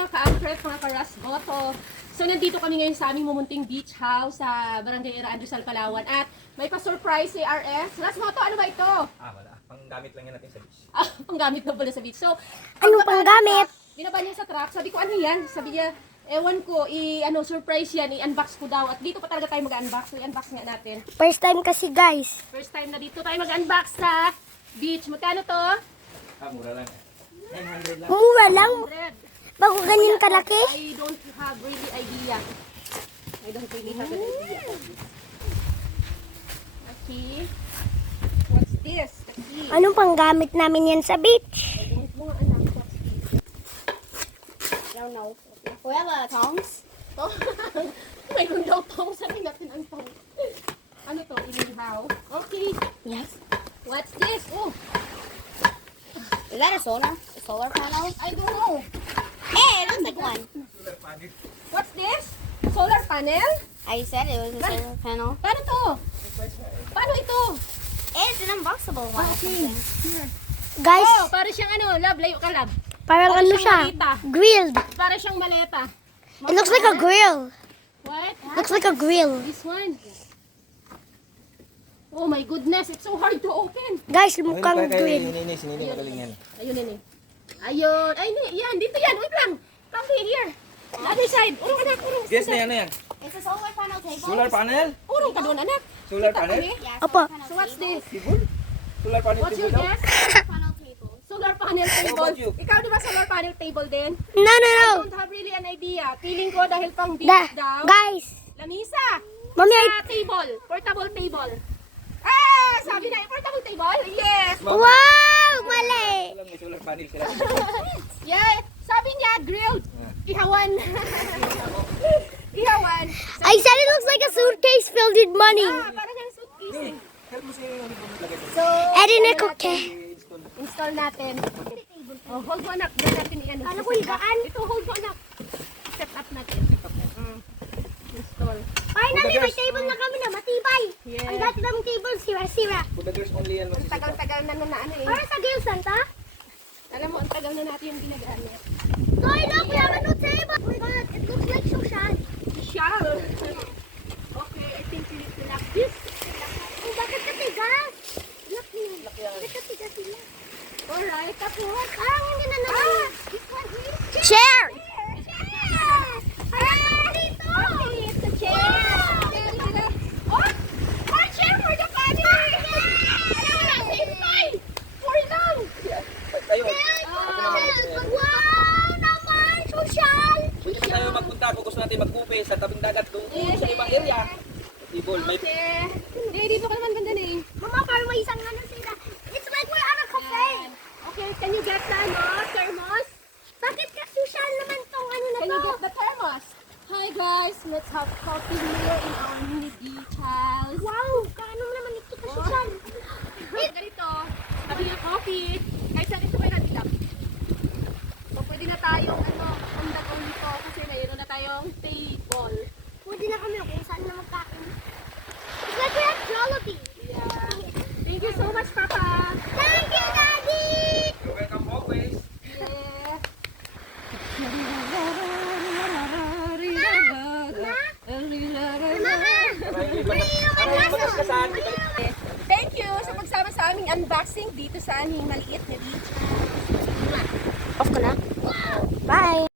mga ka-Alfred, mga ka-Rasgoto. So, nandito kami ngayon sa aming mumunting beach house sa Barangay Ira Andresal, Palawan. At may pa-surprise si RS. Rasgoto, ano ba ito? Wala. Panggamit lang yan natin sa beach. Panggamit na pala sa beach. So, Ano panggamit? Binaba niya sa truck. Sabi ko, ano yan? Sabi niya, ewan ko, surprise yan, i-unbox ko daw. At dito pa talaga tayo mag-unbox. So, i-unbox nga natin. First time kasi guys. First time na dito tayo mag-unbox sa beach. Magkano to? Mura lang. 900 lang. Mura lang. 100. Bago ganyan kalaki. I don't have really idea. I don't really have an idea. Okay. What's this? Okay. Anong panggamit namin yan sa beach? Mga anak, what's this? I don't know. We have tongs. Mayroon daw tong. Sabi natin ang tong. Ano to? Inihaw? Okay. Yes. What's this? Oh, Is that a solar panel? I don't know. Hey, it looks like one. What's this? Solar panel? I said it was a solar panel. Paano to? Paano ito? It's an unboxable one. Okay. Guys, Oh, para siyang ano, lab, layo ka lab. parang Para ano siyang siya? malita. Grilled. Para siyang maleta. It looks like a grill. What? Looks like a grill. This one. Oh my goodness, it's so hard to open. Guys, mukhang grill. Sinini, magaling yan. Ayun, yun. Ayun. Ay, yan. Dito yan. Wait lang. Come here. The other side. Urong anak, urong. Guess na yan, ano yan? It's a solar panel table. Solar panel? Urong ka doon, anak. Solar Kita panel? kami. Opo. So what's this? Tibol? Solar panel What's your tibol daw? guess? Panel table. Solar panel table. about you? Ikaw di ba solar panel table din? No, no, I no. don't have really an idea. Feeling ko dahil pang beach daw. Guys, Lamisa. Mami, Table. Portable table. Sabi na, portable table? Yes. wow, mali. May solar panel sila. Yeah. Sabi niya, grilled. Ihawan. Ihawan. I said it looks like a suitcase filled with money. Parang yung suitcase. Help mo siya yung lagay doon. So, Erin na cookie. install natin. Oh, hold mo anak. Diyan natin i-ano. Ano ko higaan? Ito, hold mo anak. Set up natin. Install. Finally, may table na kami na matibay. Yes. Ang dati namang table, sira-sira. Buddhagers only yan. Ang tagal-tagal na ano eh. Para sa Gil Santa. Alam mo, ang tagal na natin yung ginagamit. Toy, look, we have a new table. Oh my God, it looks like social. Shall. Okay, I think we need to lock this. Oh, bakit katigas? Look, bakit katigas sila? Alright, tapos. Parang hindi na naman. This one is Chair! dito. Okay, it's a chair. Oh, a chair for the family. Same time. For long. Tayo. Wow naman, social! Pwede na tayo magpunta kung gusto natin magbupe sa tabing dagat doon sa ibang area. Tibol, may Okay. Hindi, dito ka naman ganda na eh. Mama, parang may isang ano sila. It's like we're at a cafe. Okay, can you get the thermos? Bakit ka social naman tong ano na Can to? you get the thermos? Hi guys, let's have coffee here in our mini beach house. Wow, kaano naman ito ka social? Ganito, sabi niya coffee. Kahit saan ito pwede natin lang. So pwede na tayong on the go nito kasi mayroon na tayong table. Pwede na kami kung saan na magkain. It's like we have Jollibee. Yeah. Thank you so much, Papa. Thank you, Daddy! You're welcome always. Yeah. Thank you sa pagsama sa aming unboxing dito sa aming maliit na beach. Off ko na. Bye!